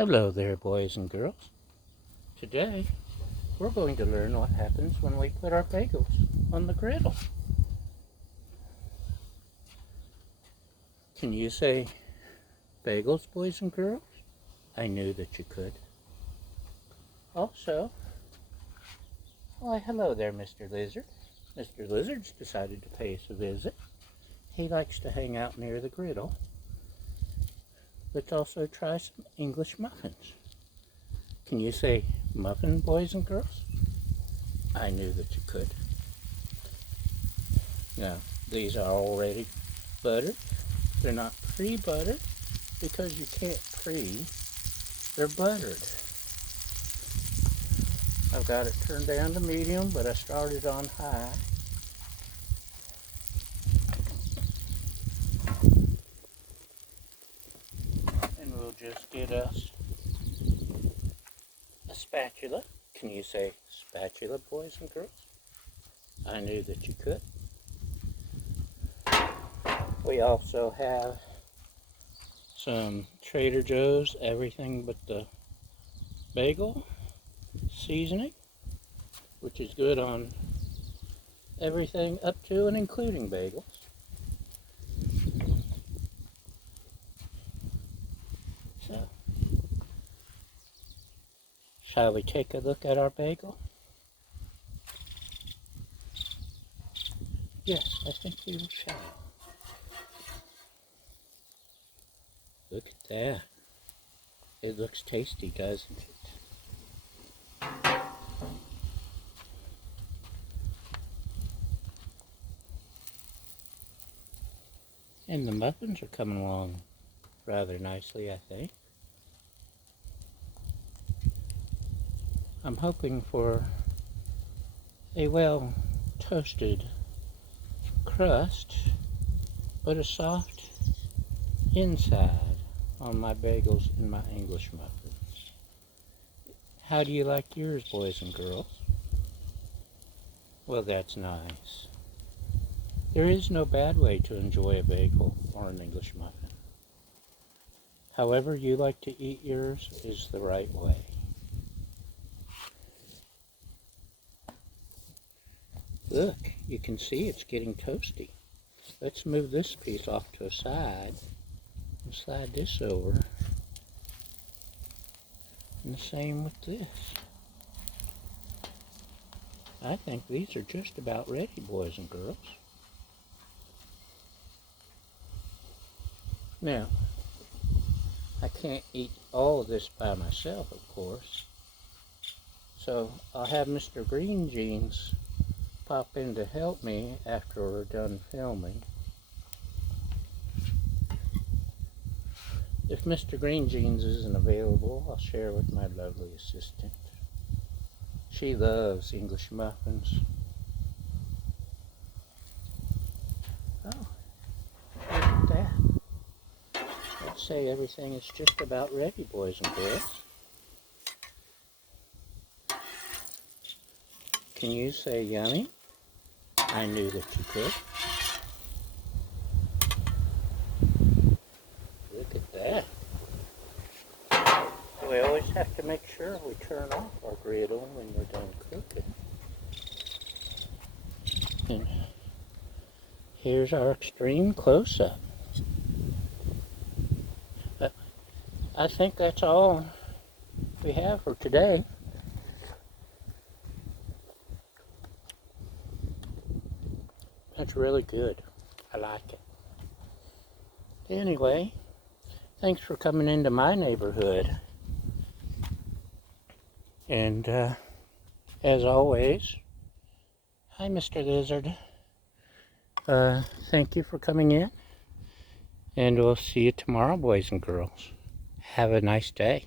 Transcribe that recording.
Hello there, boys and girls. Today, we're going to learn what happens when we put our bagels on the griddle. Can you say bagels, boys and girls? I knew that you could. Also, why hello there, Mr. Lizard. Mr. Lizard's decided to pay us a visit. He likes to hang out near the griddle. Let's also try some English muffins. Can you say muffin, boys and girls? I knew that you could. Now, these are already buttered. They're not pre-buttered because you can't pre. They're buttered. I've got it turned down to medium, but I started on high. And we'll just get us a spatula. Can you say spatula, boys and girls? I knew that you could. We also have some Trader Joe's everything but the bagel seasoning, which is good on everything up to and including bagels. So, shall we take a look at our bagel? Yes, I think we shall. Look at that. It looks tasty, doesn't it? And the muffins are coming along rather nicely, I think. I'm hoping for a well toasted crust, but a soft inside on my bagels and my English muffins. How do you like yours, boys and girls? Well, that's nice. There is no bad way to enjoy a bagel or an English muffin. However you like to eat yours is the right way. Look, you can see it's getting toasty. Let's move this piece off to a side and slide this over. And the same with this. I think these are just about ready, boys and girls. Now, I can't eat all of this by myself, of course. So I'll have Mr. Green Jeans pop in to help me after we're done filming. If Mr. Green Jeans isn't available, I'll share with my lovely assistant. She loves English muffins. Oh, look at that. I'd say everything is just about ready, boys and girls. Can you say yummy? I knew that you could. Look at that. We always have to make sure we turn off our griddle when we're done cooking. And here's our extreme close-up. I think that's all we have for today. That's really good. I like it. Anyway, thanks for coming into my neighborhood. And as always, hi Mr. Lizard. Thank you for coming in. And we'll see you tomorrow, boys and girls. Have a nice day.